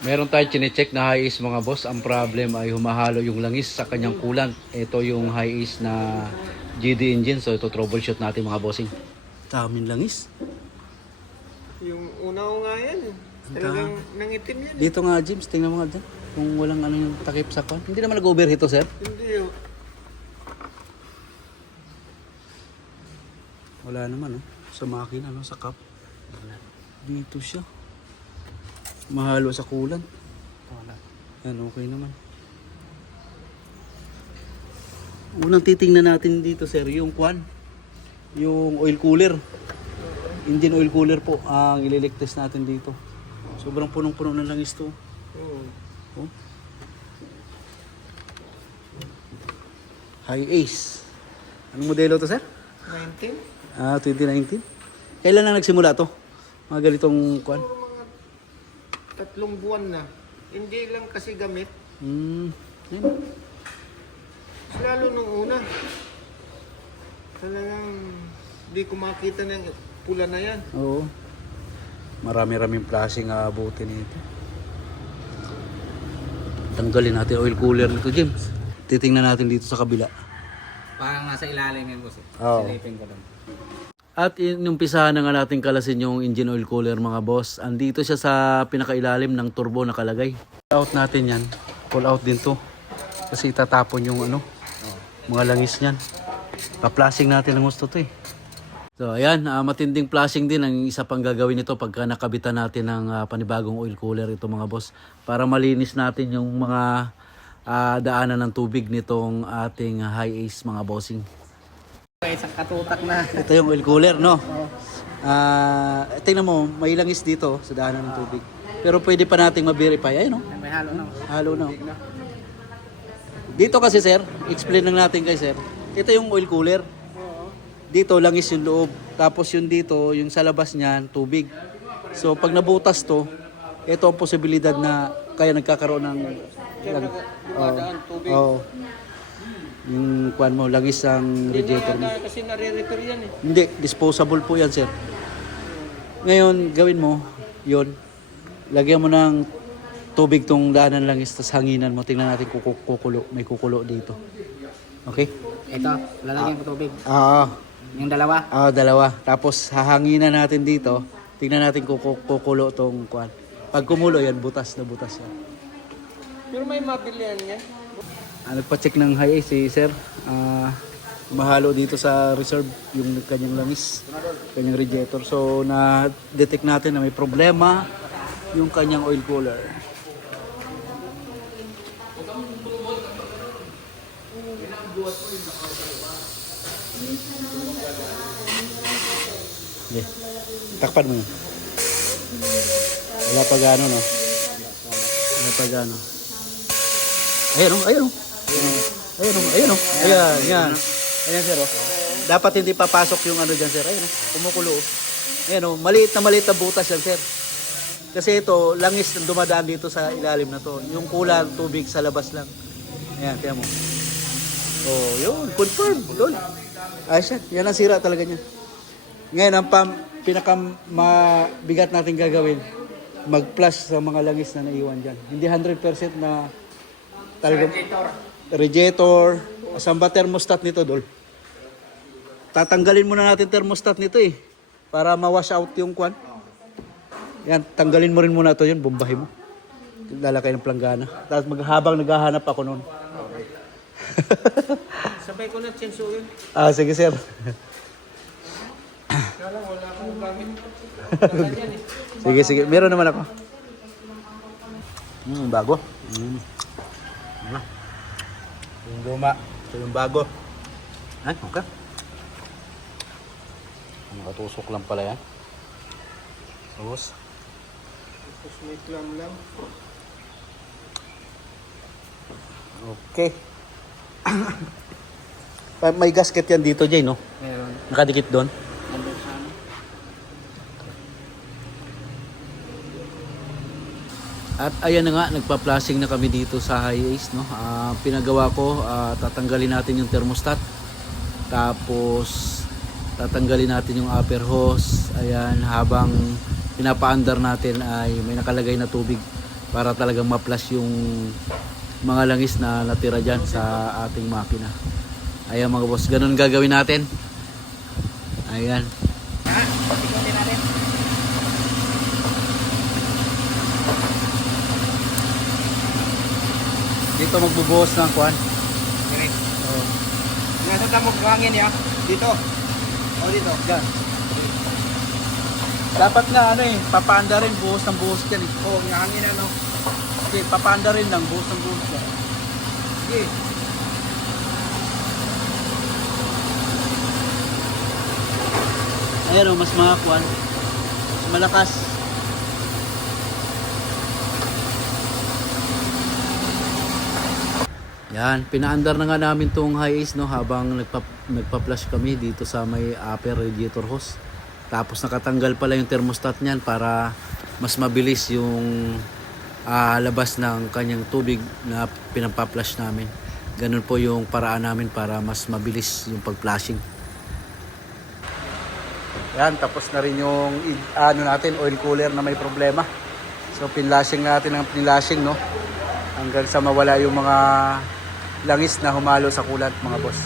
Meron tayong chinecheck na high ace mga boss. Ang problem ay humahalo yung langis sa kanyang coolant. Ito yung high ace na GD engine. So ito troubleshoot natin mga bossing. Daming langis. Yung una ko nga yan eh. Talagang nangitim yan eh. Dito nga James, tingnan mo nga dyan. Kung walang ano yung takip sa kwan. Hindi naman nag-overheat to sir. Hindi oh. Wala naman sa makina, sa cup. Dito siya. Mahalo sa coolant. Yan, okay naman. Unang titingnan natin dito sir, yung kwan. Yung oil cooler. Engine oil cooler po ang ililik test natin dito. Sobrang punong-puno ng langis to. Oo. Oh. High Ace. Anong modelo to sir? 19? 2019. Kailan na nagsimula to? Mga ganitong kwan? Puro mga 3 buwan na. Hindi lang kasi gamit. Yan. Lalo nung una. Talagang di ko makita ng pula na yan. Oo. Marami-raming flashing abutin nito. Tanggalin natin oil cooler nito, James. Titingnan natin dito sa kabila. Parang nasa ilalim yan boss. Oo. Silipin ko lang. At inumpisahan na nga natin kalasin yung engine oil cooler mga boss. Andito siya sa pinakailalim ng turbo nakalagay. Pull out natin yan. Pull out din to. Kasi itatapon yung mga langis niyan. Pa-flashing natin ng gusto to eh. So ayan, matinding flashing din ang isa pang gagawin nito pagka nakabitan natin ng panibagong oil cooler ito mga boss. Para malinis natin yung mga daanan ng tubig nitong ating high ace mga bossing. Isang katutak na. Ito yung oil cooler, no? Tingnan mo, may langis dito sa daanan ng tubig. Pero pwede pa nating ma-verify. Ayun, no? May halo na. Halo na. Dito kasi, sir, explain lang natin kay sir. Ito yung oil cooler. Dito, langis yung loob. Tapos yung dito, yung sa labas niyan, tubig. So, pag nabutas to, ito ang posibilidad na kaya nagkakaroon ng Tubig. yung kuan mo, langis ang radiator mo. Kasi nare-repair yan eh. Hindi, disposable po yan, sir. Ngayon, gawin mo, yun. Lagyan mo ng tubig tong daanan langis, tas hanginan mo. Tingnan natin kukulo. May kukulo dito. Okay? Ito, lalagyan ko tubig. Yung dalawa? dalawa. Tapos hahanginan natin dito. Tingnan natin kukulo tong kuan. Pag kumulo yan, butas na butas yan. Pero may mabili yan yan. Nagpa-check ng high ace si sir. Mahalo dito sa reserve yung kanyang langis, kanyang radiator. So na-detect natin na may problema yung kanyang oil cooler. Okay. Takpan mo yun. Wala pa gano, no? Wala pa gano. Ayun, ayun. Ayun, yan. Ayan, sir, Dapat hindi papasok yung ano dyan, sir. Ayun, kumukulo. Ayun, maliit na butas yan, sir. Kasi ito, langis na dumadaan dito sa ilalim na to. Yung kulang tubig sa labas lang. Ayan, tiyan mo. Oh, yun, confirm. Yun. Ayos yan. Yan ang sira talaga niya. Ngayon, ang pinakamabigat natin gagawin, mag-flush sa mga langis na naiwan dyan. Hindi 100% na talaga radiator, saan ba thermostat nito, Dol? Tatanggalin muna natin thermostat nito eh para ma-wash out yung kwan. Yan, tanggalin mo rin muna ito yun, bombahin mo. Lalakay ng planggana. Tapos habang naghahanap ako noon. Sabay ko na chenso yun. Sige sir. Kala wala akong gamit. Sige, meron naman ako. Bago. Yung luma. Ito yung bago. Okay. Nakatusok lang pala yan. Tapos. Tapos may clam lang. Okay. May gasket yan dito, Jay, no? Meron. Nakadikit doon. Nandun sa ano? At ayan na nga, nagpa-flashing na kami dito sa high ace, no? Pinagawa ko, tatanggalin natin yung thermostat. Tapos tatanggalin natin yung upper hose. Ayan, habang pinapaandar natin ay may nakalagay na tubig para talagang ma-flush yung mga langis na natira dyan sa ating makina. Ayan mga boss, ganun gagawin natin. Ayan. Ikutin natin. Dito magbubuhos ng kuhan. Direct. Oh. Nasa damog buhangin ya. Dito. O dito. Yan. Dapat nga ano papaanda rin, buhos ng buhos yan eh. Oh, yung hangin ano. Okay, papaanda rin lang, buhos ng buhos yan. Sige. Ayan o, mas makakuan. Mas malakas. Yan, pinaandar na nga namin tong high ace no habang nagpa-flush kami dito sa may upper radiator hose. Tapos nakatanggal pala yung thermostat niyan para mas mabilis yung labas ng kanyang tubig na pinapa-flush namin. Ganun po yung paraan namin para mas mabilis yung pag-flushing. Yan, tapos na rin yung natin, oil cooler na may problema. So pinlashing natin ang pinlashing no hanggang sa mawala yung mga langis na humalo sa coolant mga boss.